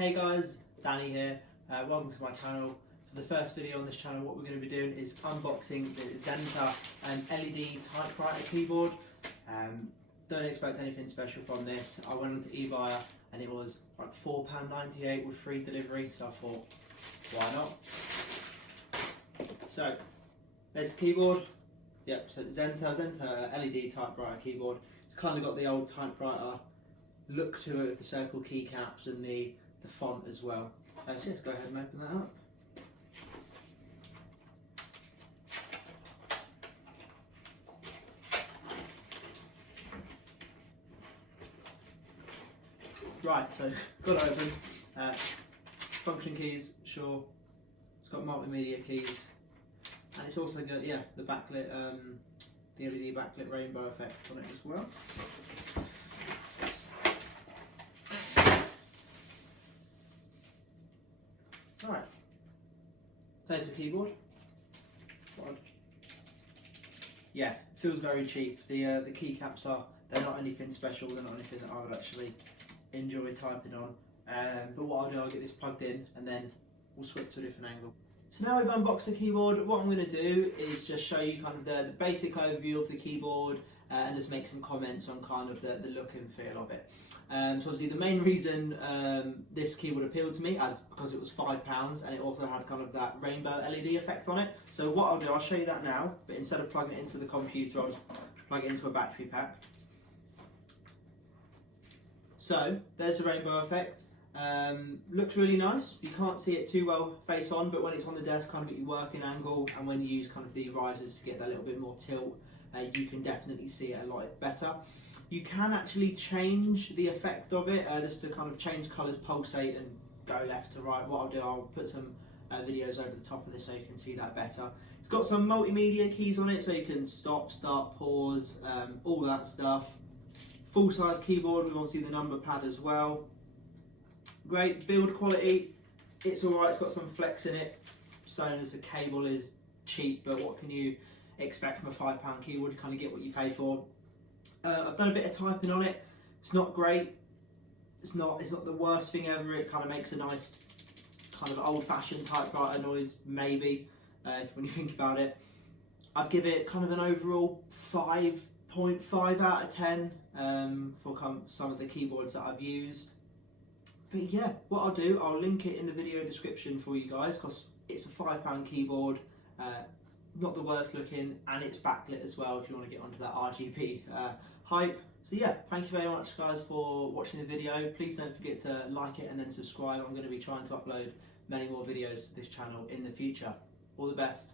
Hey guys, Danny here. Welcome to my channel. For the first video on this channel, what we're going to be doing is unboxing the Zenta LED typewriter keyboard. Don't expect anything special from this. I went onto eBuyer and it was like £4.98 with free delivery, so I thought, why not? So, there's the keyboard. Yep, so Zenta LED typewriter keyboard. It's kind of got the old typewriter look to it with the circle keycaps and the font as well. So let's go ahead and open that up. Right, so got it open. Function keys, sure. It's got multimedia keys, and it's also got the backlit, the LED backlit rainbow effect on it as well. Right, there's the keyboard. Yeah, feels very cheap. The keycaps they're not anything special. They're not anything that I would actually enjoy typing on. But what I'll do, I'll get this plugged in and then we'll switch to a different angle. So now we've unboxed the keyboard, what I'm going to do is just show you kind of the basic overview of the keyboard and just make some comments on kind of the look and feel of it. So obviously the main reason this keyboard appealed to me because it was £5 and it also had kind of that rainbow LED effect on it. So what I'll do, I'll show you that now, but instead of plugging it into the computer, I'll just plug it into a battery pack. So there's the rainbow effect. Looks really nice. You can't see it too well face on, but when it's on the desk, kind of at your working angle, and when you use kind of the risers to get that little bit more tilt, you can definitely see it a lot better. You can actually change the effect of it, just to kind of change colours, pulsate and go left to right. What I'll do, I'll put some videos over the top of this so you can see that better. It's got some multimedia keys on it, so you can stop, start, pause, all that stuff. Full size keyboard with obviously the number pad as well. Great build quality, it's alright, it's got some flex in it, so as the cable is cheap, but what can you expect from a £5 keyboard? You kind of get what you pay for. I've done a bit of typing on it. It's not great, it's not the worst thing ever. It kind of makes a nice kind of old-fashioned typewriter noise, maybe, when you think about it. I'd give it kind of an overall 5.5 out of 10 for some of the keyboards that I've used. But yeah, what I'll do, I'll link it in the video description for you guys because it's a £5 keyboard, not the worst looking, and it's backlit as well if you want to get onto that RGB hype. So yeah, thank you very much guys for watching the video. Please don't forget to like it and then subscribe. I'm going to be trying to upload many more videos to this channel in the future. All the best.